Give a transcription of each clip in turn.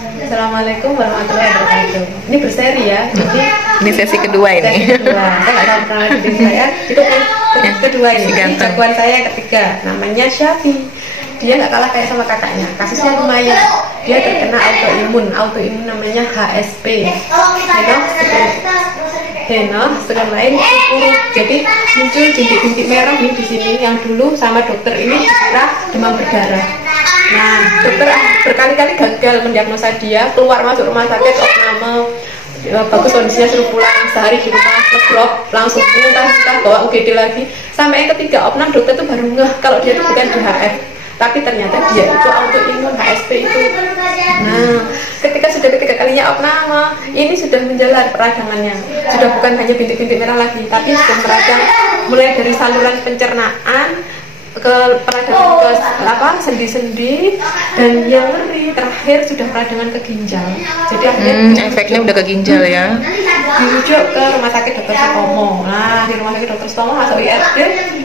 Assalamualaikum warahmatullahi wabarakatuh. Ini berseri ya. Jadi ini sesi kedua ini. Sesi kedua. Saya nggak tahu pernah jadi saya. Itu kan kedua ini. Jagoan saya yang ketiga. Namanya Syafi. Dia nggak kalah kayak sama kakaknya. Kasusnya lumayan. Dia terkena autoimun namanya HSP. Dengan lain jadi muncul bintik-bintik merah nih di sini yang dulu sama dokter ini dikira demam berdarah. Nah, dokter berkali-kali gagal mendiagnosa dia, keluar masuk rumah sakit opname, bagus kondisinya suruh pulang, sehari di rumah ngedrop, langsung muntah bawa UGD lagi. Sampai yang ketiga opname dokter tuh baru ngeh kalau dia itu bukan DHF, tapi ternyata dia itu autoimun HSP itu. Nah, ketika sudah ketiga kalinya opname, ini sudah menjalar peradangannya, sudah bukan hanya bintik-bintik merah lagi, tapi sudah meradang mulai dari saluran pencernaan ke peradangan ke sendi-sendi, dan yang ngeri terakhir sudah peradangan ke ginjal. Jadi akhirnya efeknya udah ke ginjal ya. Dirujuk ke rumah sakit Dr. Sutomo. Nah, di rumah sakit Dr. Sutomo masuk IRD,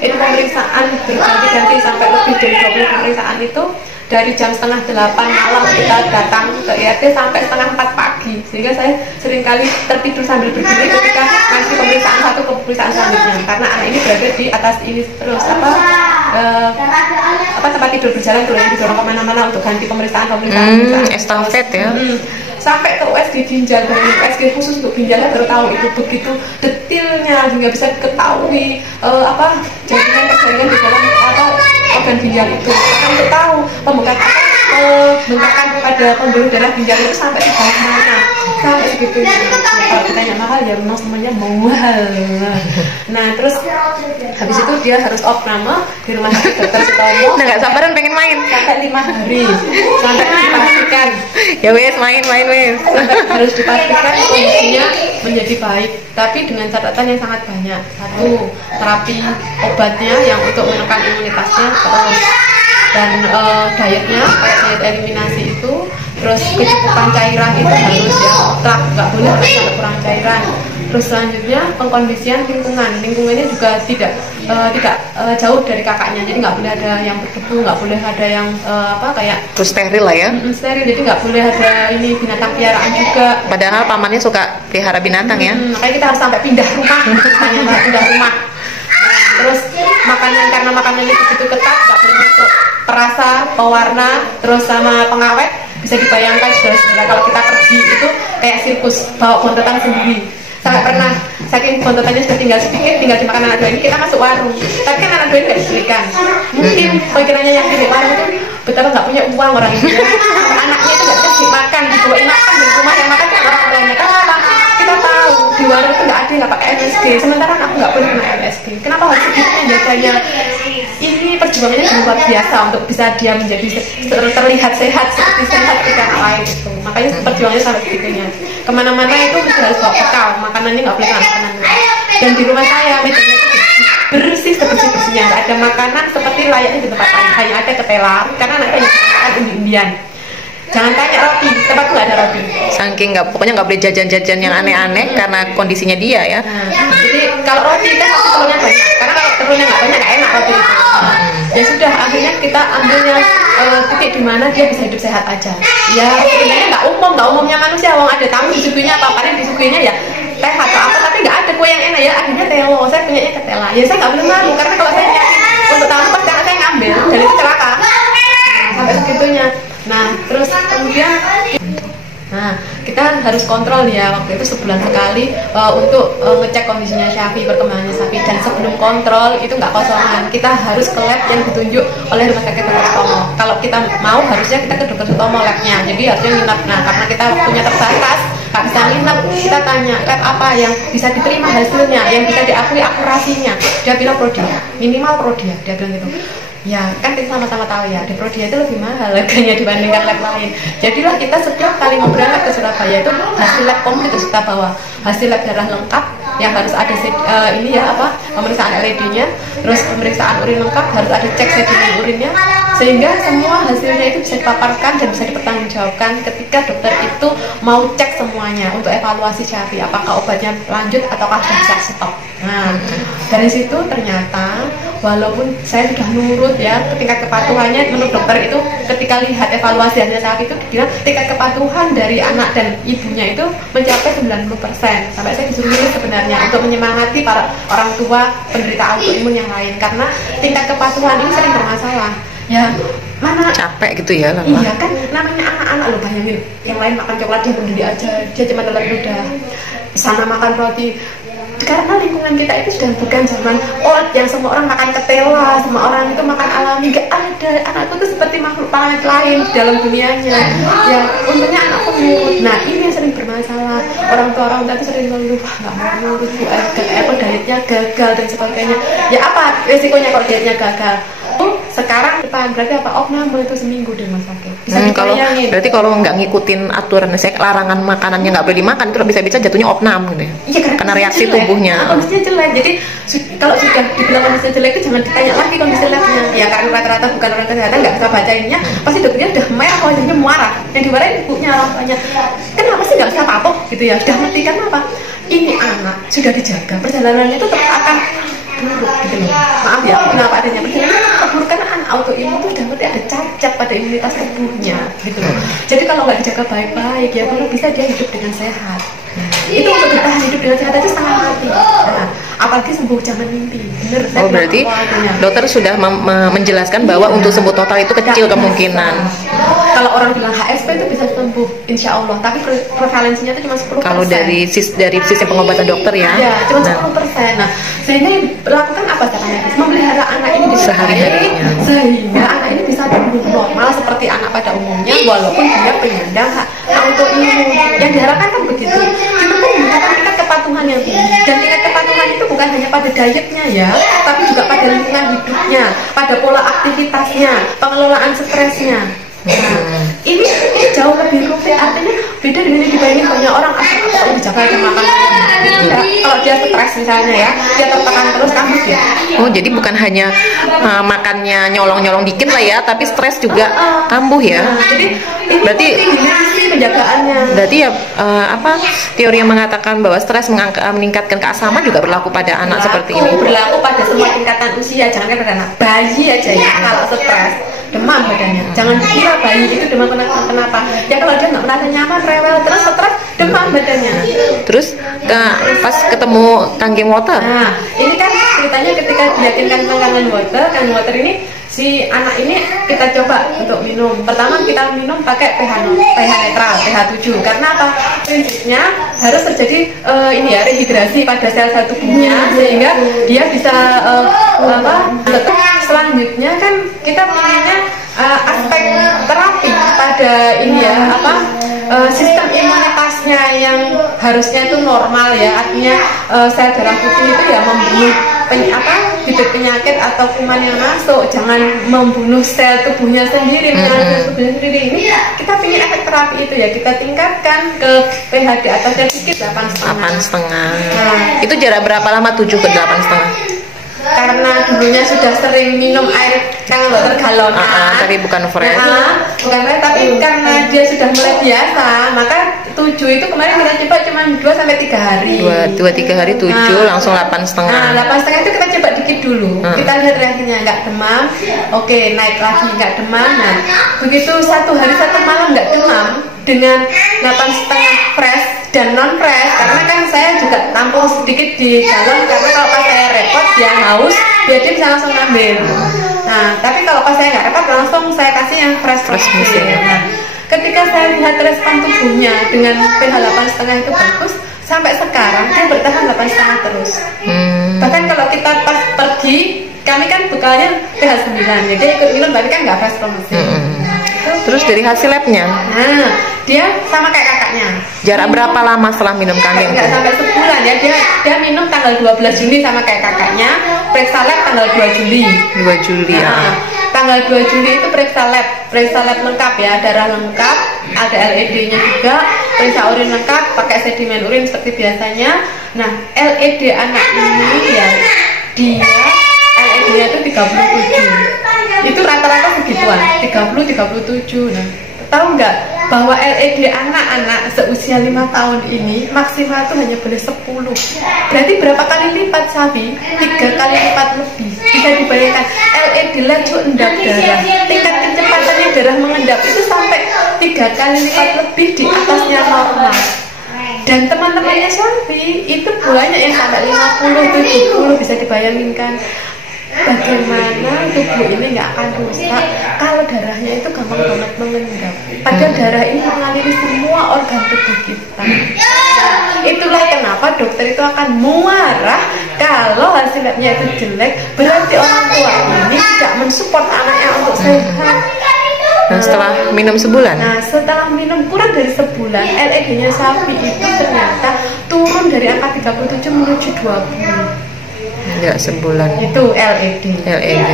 itu pemeriksaan berganti-ganti sampai lebih dari 20 pemeriksaan itu. Dari jam 7:30 malam kita datang ke IRD sampai 3:30 pagi, sehingga saya seringkali tertidur sambil berdiri ketika nanti pemeriksaan satu ke pemeriksaan selanjutnya, karena anak ini berada di atas ini terus tempat tidur berjalan terus, didorong kemana-mana untuk ganti pemeriksaan estafet ya. Sampai ke USG ginjal, dari USG khusus untuk ginjalnya baru tahu itu begitu detailnya, hingga bisa diketahui jaringan di dalam organ ginjal itu. Untuk tahu bengkakan pada pembuluh darah ginjal itu sampai di bawah mana, sampai segitu. Kalau ditanya mahal ya memang semuanya mahal. Nah, terus habis itu dia harus opname di rumah sakit Dr. Sutomo. Nah, nggak sabaran pengen main sampai 5 hari, sampai dipastikan ya wes main wes. Harus dipastikan kondisinya menjadi baik, tapi dengan catatan yang sangat banyak. Satu, terapi obatnya yang untuk menekan imunitasnya, terus dan dietnya kayak diet eliminasi itu, terus kecukupan cairan itu harus ya mutlak, nggak boleh sampai kurang cairan. Terus selanjutnya pengkondisian lingkungannya juga tidak jauh dari kakaknya, jadi nggak boleh ada yang berdebu, nggak boleh ada yang kayak terus steril lah ya. Steril, jadi nggak boleh ada ini binatang piaraan juga. Padahal pamannya suka pelihara binatang ya. Makanya kita harus sampai pindah rumah. Terus karena makanannya begitu ketat, nggak boleh masuk perasa, pewarna, terus sama pengawet. Bisa dibayangkan saudara, kalau kita pergi itu kayak sirkus, bawa bontotan sendiri. Sampai pernah saking bontotannya sudah tinggal sedikit, tinggal dimakan anak dua ini, kita masuk warung, tapi kan anak dua ini nggak dibelikan. Mungkin pikirannya yang di warung itu betapa nggak punya uang orang ini. Anaknya itu nggak bisa dimakan, dibawain makan di rumah, yang makan kan orang tuanya. Kenapa? Kita tahu di warung itu nggak ada yang nggak pakai MSG, sementara aku nggak boleh kena MSG. Kenapa harus begitu menjaganya? Ini perjuangannya luar biasa untuk bisa dia menjadi terlihat sehat seperti anak lain itu. Makanya perjuangannya sampai begitunya. Kemana-mana itu harus bawa bekal, makanannya nggak boleh makanan. Dan di rumah saya mejanya itu bersih sebersih-bersihnya, nggak ada makanan seperti layaknya di tempat lain. Hanya ada ketela, karena anaknya makan umbi-umbian. Jangan tanya roti, tempatku nggak ada roti. Saking pokoknya nggak boleh jajan-jajan yang aneh-aneh karena kondisinya dia ya. Nah, jadi kalau roti kan telurnya banyak, karena kalau telurnya nggak banyak nggak enak roti itu. Ya sudah, akhirnya kita ambilnya titik di mana dia bisa hidup sehat aja. Ya sebenarnya nggak umumnya manusia, wong ada tamu disuguhinya apa, paling disuguhinya ya teh atau apa, tapi nggak ada kue yang enak ya. Akhirnya telo, saya punyanya ketela. Ya saya nggak boleh malu, karena kalau saya untuk tamu pasti anak saya ngambil, dan itu celaka. Sampai segitunya. Nah, terus kemudian kita harus kontrol ya, waktu itu sebulan sekali untuk ngecek kondisinya Syafi, perkembangannya Syafi. Dan sebelum kontrol itu nggak kosongan, kita harus ke lab yang ditunjuk oleh rumah sakit Dr. Sutomo. Kalau kita mau harusnya kita ke Dr. Sutomo labnya, jadi harusnya nginep. Nah, karena kita waktunya terbatas, nggak bisa nginep, kita tanya lab apa yang bisa diterima hasilnya, yang bisa diakui akurasinya. Dia bilang Prodia, minimal Prodia, dia bilang gitu. Ya kan kita sama-sama tahu ya, di Prodia itu lebih mahal harganya dibandingkan lab lain. Jadilah kita setiap kali mau berangkat ke Surabaya itu hasil lab komplit harus kita bawa, hasil lab darah lengkap yang harus ada pemeriksaan LED-nya, terus pemeriksaan urin lengkap, harus ada cek sedimen urinnya, sehingga semua hasilnya itu bisa dipaparkan dan bisa dipertanggungjawabkan ketika dokter itu mau cek semuanya untuk evaluasi Syafi, apakah obatnya lanjut ataukah bisa stop. Nah, dari situ ternyata walaupun saya sudah nurut ya, tingkat kepatuhannya menurut dokter itu ketika lihat evaluasi hasil saat itu dibilang tingkat kepatuhan dari anak dan ibunya itu mencapai 90%. Sampai saya disuruh nulis sebenarnya untuk menyemangati para orang tua penderita autoimun yang lain, karena tingkat kepatuhan ini sering bermasalah. Ya, mana capek gitu ya lelah. Iya kan, namanya anak-anak lo, bayangin yang lain makan coklat dia berdiri aja, dia cuma telan ludah, sana makan roti. Karena lingkungan kita itu sudah bukan zaman old yang semua orang makan ketela, semua orang itu makan alami. Gak ada, anakku tuh seperti makhluk planet lain di dalam dunianya. Ya untungnya anakku nurut. Nah ini yang sering bermasalah. Orang tua itu sering ngeluh, nggak mau nurut, dietnya gagal dan sebagainya. Ya apa resikonya kalau dietnya gagal? Sekarang kita berarti apa, opname itu seminggu di rumah sakit. Bisa berarti kalau nggak ngikutin aturan, saya larangan makanannya nggak boleh dimakan, itu bisa-bisa jatuhnya opnam gitu ya. Iya, karena reaksi jelek. tubuhnya. Kondisinya jelek. Jadi kalau sudah dibilang kondisinya jelek itu jangan ditanya lagi kondisi labnya. Ya karena rata-rata bukan orang kesehatan nggak bisa bacainnya, pasti dokternya udah merah, wajahnya muara. Yang dimarahin ibunya, orang tuanya. Kenapa sih nggak bisa apa-apa gitu ya? Sudah ngerti kan apa? Ini anak sudah dijaga, perjalanannya itu tetap akan buruk gitu loh. Maaf ya, kenapa adanya perjalanan tetap buruk karena anak autoimun itu sudah berarti ada cacat pada imunitas tubuhnya gitu loh. Jadi kalau nggak dijaga baik-baik ya, kalau bisa dia hidup dengan sehat. Itu untuk bertahan hidup dengan sehat itu setengah mati. Nah, apalagi sembuh jangan mimpi. Bener. Oh berarti dokter sudah menjelaskan bahwa untuk sembuh total itu kecil kemungkinan. Kalau orang bilang HSP itu bisa sembuh, insya Allah. Tapi prevalensinya itu cuma 10%. Kalau dari sistem pengobatan dokter ya. Ya, cuma 10%. Nah, sehingga yang lakukan apa secara medis? Memelihara anak ini di sehari-harinya, sehingga anak ini bisa tumbuh normal seperti anak pada umumnya, walaupun dia penyandang autoimun. Yang diharapkan kan begitu. Kita tuh membutuhkan tingkat kepatuhan yang tinggi, dan tingkat kepatuhan itu bukan hanya pada dietnya ya, tapi juga pada lingkungan hidupnya, pada pola aktivitasnya, pengelolaan stresnya. Nah, ini jauh lebih rumit, artinya beda dengan yang dibayangin banyak orang. Kalau dijaga aja makan, kalau dia stres misalnya ya, dia tertekan terus kambuh ya. Oh jadi bukan hanya makannya nyolong-nyolong dikit lah ya, tapi stres juga kambuh ya. Jadi ini berarti penjagaannya. Berarti ya teori yang mengatakan bahwa stres meningkatkan keasaman juga berlaku pada anak seperti ini. Berlaku pada semua tingkatan usia, jangan pada anak bayi aja ya. Kalau stres demam badannya, jangan dikira bayi itu demam kenapa? Ya kalau dia nggak merasa nyaman, rewel terus stres, demam badannya. Terus pas ketemu Kangen Water. Nah ini kan ceritanya ketika diyakinkan Kangen Water ini, si anak ini kita coba untuk minum. Pertama kita minum pakai pH netral, pH 7. Karena apa? Prinsipnya harus terjadi rehidrasi pada sel-sel tubuhnya sehingga dia bisa selanjutnya kan kita punya aspek terapi pada sistem imunitasnya yang harusnya itu normal ya, artinya sel darah putih itu ya membunuh bibit penyakit atau kuman yang masuk, jangan membunuh sel tubuhnya sendiri, ini kita ingin efek terapi itu ya kita tingkatkan ke pH di atasnya sedikit 8,5. Nah, itu jarak berapa lama 7 ke 8,5? Karena dulunya sudah sering minum air Kangen Water galonan, tapi bukan fresh. Tapi karena dia sudah mulai biasa, maka 7 itu kemarin kita coba cuma 2-3 hari. 2-3 hari 7 langsung 8,5. Nah 8,5 itu kita coba dikit dulu. Kita lihat reaksinya, nggak demam, oke naik lagi nggak demam. Nah begitu 1 hari 1 malam nggak demam dengan 8,5 fresh dan non fresh, karena kan saya juga tampung sedikit di dalam karena kalau pas saya repot dia haus, dia bisa langsung ngambil. Nah tapi kalau pas saya nggak repot langsung saya kasih yang fresh. Nah, ketika saya lihat respon tubuhnya dengan pH 8,5 itu bagus, sampai sekarang dia bertahan 8,5 terus. Bahkan kalau kita pas pergi, kami kan bukalnya pH 9, jadi ikut minum berarti kan nggak fresh from mesin. Terus dari hasil labnya? Nah, dia sama kayak kakaknya. Jarak berapa lama setelah minum Kangen? Nggak sampai sebulan ya, dia minum tanggal 12 Juli sama kayak kakaknya, periksa lab tanggal 2 Juli. 2 Juli ya. Tanggal 2 Juli itu periksa lab lengkap ya, darah lengkap, ada LED-nya juga, periksa urin lengkap, pakai sedimen urin seperti biasanya. Nah, LED anak ini ya, dia LED-nya itu 37. Itu rata-rata segituan, 30-37. Nah, tahu nggak bahwa LED anak-anak seusia 5 tahun ini maksimal itu hanya boleh 10. Berarti berapa kali lipat, Sabi? 3 kali lipat lebih. Bisa dibayangkan, LED laju endap darah, tingkat kecepatannya darah mengendap itu sampai 3 kali lipat lebih di atasnya normal. Dan teman-temannya Sabi itu banyak yang sampai 50, 70. Bisa dibayangin kan bagaimana tubuh ini nggak akan rusak kalau darahnya itu gampang banget mengendap. Padahal darah ini mengaliri semua organ tubuh kita. Itulah kenapa dokter itu akan marah kalau hasil labnya itu jelek. Berarti orang tua ini tidak mensupport anaknya untuk sehat. Nah, setelah minum sebulan? Nah, setelah minum kurang dari sebulan, LED-nya Sabi itu ternyata turun dari angka 37 menuju 20. Enggak sebulan. Itu LED.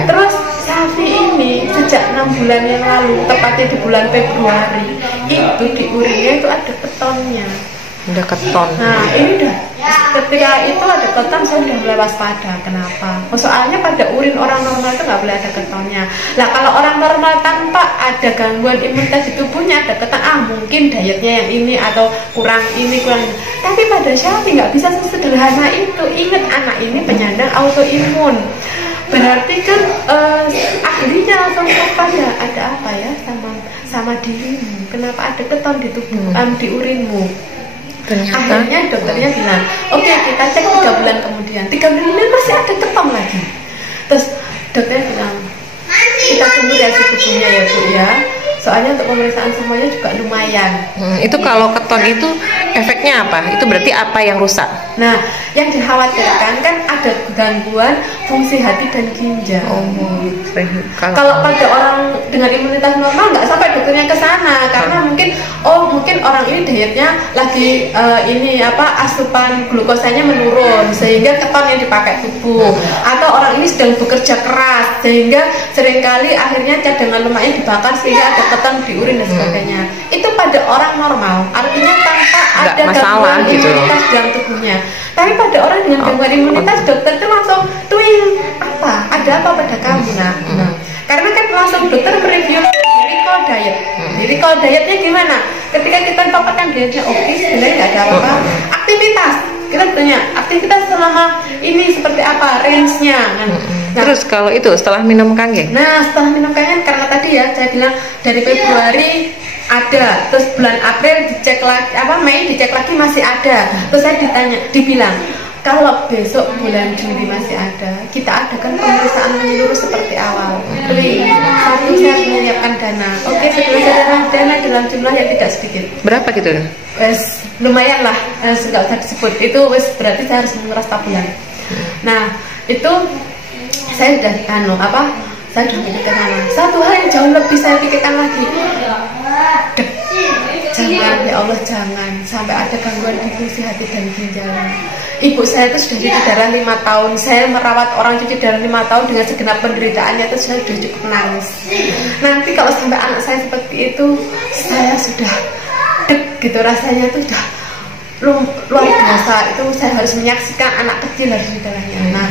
Terus Safi ini sejak 6 bulan yang lalu, tepatnya di bulan Februari, itu di urinnya itu ada ketonnya. Udah keton. Nah, ini udah ketika itu ada keton, saya udah mulai waspada. Kenapa? Soalnya pada urin orang normal itu nggak boleh ada ketonnya. Nah, kalau orang normal tanpa ada gangguan imunitas di tubuhnya ada keton, mungkin dietnya yang ini atau kurang ini kurang. Tapi pada Syafi nggak bisa sesederhana itu. Ingat, anak ini penyandang autoimun. Berarti kan ahlinya langsung pada ada apa ya sama dirimu? Kenapa ada keton di tubuh di urinmu? Ternyata. Akhirnya dokternya bilang, oke, kita cek 3 bulan kemudian. 3 bulan kemudian masih ada keton lagi. Terus dokternya bilang, kita tunggu reaksi tubuhnya ya Bu ya. Soalnya untuk pemeriksaan semuanya juga lumayan. Itu kalau keton itu efeknya apa? Itu berarti apa yang rusak? Nah, yang dikhawatirkan kan ada gangguan fungsi hati dan ginjal. Kalau pada orang dengan imunitas normal nggak sampai dokternya ke sana, karena mungkin orang ini dietnya lagi asupan glukosanya menurun sehingga keton yang dipakai tubuh, atau orang ini sedang bekerja keras sehingga seringkali akhirnya cadangan lemaknya dibakar sehingga ada keton di urin dan sebagainya. Itu pada orang normal, artinya tanpa ada gangguan imunitas dalam tubuhnya. Tapi pada orang dengan gangguan imunitas, dokter itu langsung twing, ada apa pada kamu? Nah, karena kan langsung dokter mereview recall diet. Recall dietnya gimana? Ketika kita topatkan dietnya oke, sebenarnya nggak ada apa-apa. Aktivitas, kita tanya aktivitas selama ini seperti apa, range-nya kan? Nah, terus kalau itu setelah minum kangen? Nah, setelah minum kangen, karena tadi ya saya bilang dari Februari ada, terus bulan April dicek lagi, Mei dicek lagi masih ada. Terus saya dibilang kalau besok bulan Juli masih ada, kita adakan pemeriksaan menyeluruh seperti awal. Please, satu saya menyiapkan dana. Oke, segera dana dalam jumlah yang tidak sedikit. Berapa gitu? Lumayan lah, nggak usah disebut. Itu berarti saya harus menguras tabungan. Nah, itu saya sudah saya sudah pikirkan sana. Satu hal yang jauh lebih saya pikirkan lagi, jangan ya Allah, jangan sampai ada gangguan di fungsi hati dan ginjal. Ibu saya itu sudah cuci darah 5 tahun. Saya merawat orang cuci darah 5 tahun dengan segenap penderitaannya, itu saya sudah cukup nangis. Nanti kalau sampai anak saya seperti itu, saya sudah gitu, rasanya itu sudah luar biasa. Itu saya harus menyaksikan anak kecil harus di darahnya. Nah,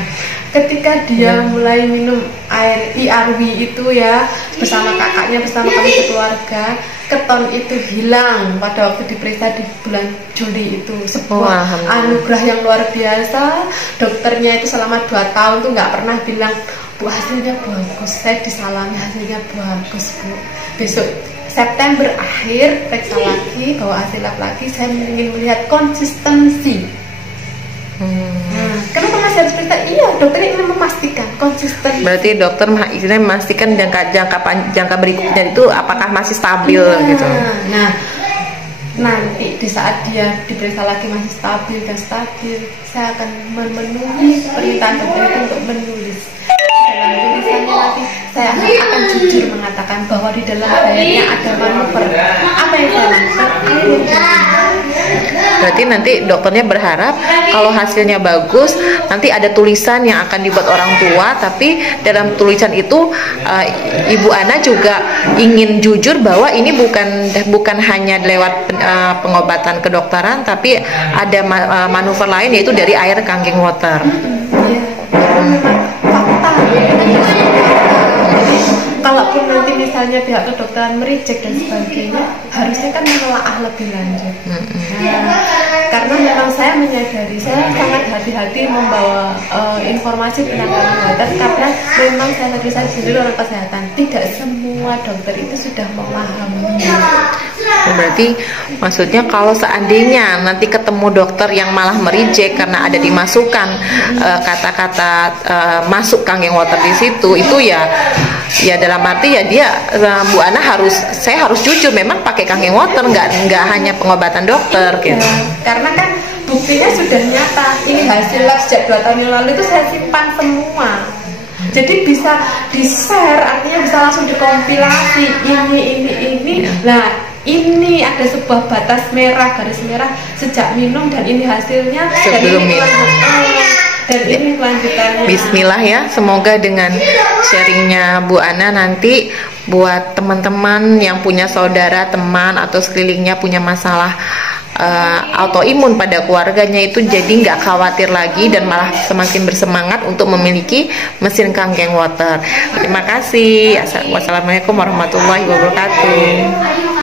ketika dia mulai minum air IRW itu ya, bersama kakaknya, bersama kami sekeluarga, keton itu hilang pada waktu diperiksa di bulan Juli itu. Sebuah anugerah yang luar biasa. Dokternya itu selama 2 tahun tuh nggak pernah bilang, Bu, hasilnya bagus. Saya disalami hasilnya bagus, Bu. Besok September akhir periksa lagi, bawa hasil lab lagi. Saya ingin melihat konsistensi. Kenapa masih harus periksa? Iya, dokter ingin memastikan konsisten. Berarti dokter istilahnya memastikan jangka berikutnya itu apakah masih stabil gitu. Nah, nanti di saat dia diperiksa lagi masih stabil, saya akan memenuhi permintaan dokter itu untuk menulis. Dalam tulisannya nanti saya akan jujur mengatakan bahwa di dalam dietnya ada manuver. Apa yang saya lakukan? Berarti nanti dokternya berharap kalau hasilnya bagus, nanti ada tulisan yang akan dibuat orang tua, tapi dalam tulisan itu Ibu Ana juga ingin jujur bahwa ini bukan hanya lewat pengobatan kedokteran, tapi ada manuver lain, yaitu dari air kangen water. Fakta. kalaupun nanti misalnya pihak kedokteran mereject dan sebagainya, harusnya kan menelaah lebih lanjut. Nah, karena memang saya menyadari, saya sangat hati-hati membawa informasi tentang kandungan water, karena memang saya sendiri orang kesehatan, tidak semua dokter itu sudah memahami. Berarti maksudnya kalau seandainya nanti ketemu dokter yang malah mereject karena ada dimasukkan kata-kata masuk Kangen Water di situ, itu ya dalam arti ya dia Bu Ana saya harus jujur, memang pakai Kangen Water, nggak hanya pengobatan dokter gitu. Ya, karena kan buktinya sudah nyata, ini hasil lab sejak 2 tahun yang lalu itu saya simpan semua. Jadi bisa di-share, artinya bisa langsung dikompilasi ini. Nah, ini ada sebuah batas merah, garis merah sejak minum, dan ini hasilnya sebelum minum. Dan ini kelanjutannya. Bismillah ya, semoga dengan sharingnya Bu Ana nanti buat teman-teman yang punya saudara, teman atau sekelilingnya punya masalah autoimun pada keluarganya itu jadi nggak khawatir lagi dan malah semakin bersemangat untuk memiliki mesin Kangen Water. Terima kasih. Wassalamualaikum warahmatullahi wabarakatuh.